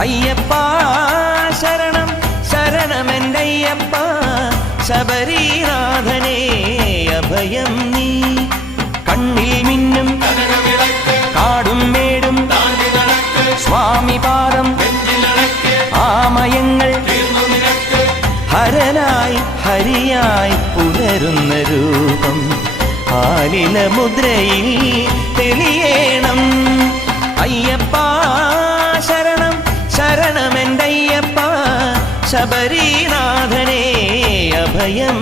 അയ്യപ്പ ശരണം ശരണമെൻ്റയ്യപ്പ ശബരീനാഥനേ അഭയം നീ കണ്ണിൽ മിന്നും കാടും മേടും സ്വാമി പാദം ആമയങ്ങൾ ഹരനായി ഹരിയായി പുലരുന്ന രൂപം ആലില മുദ്രയിൽ തെളിയേണം അയ്യപ്പ ശരണം ശരണമെൻ്റയ്യപ്പ ശബരീനാഥനേ അഭയം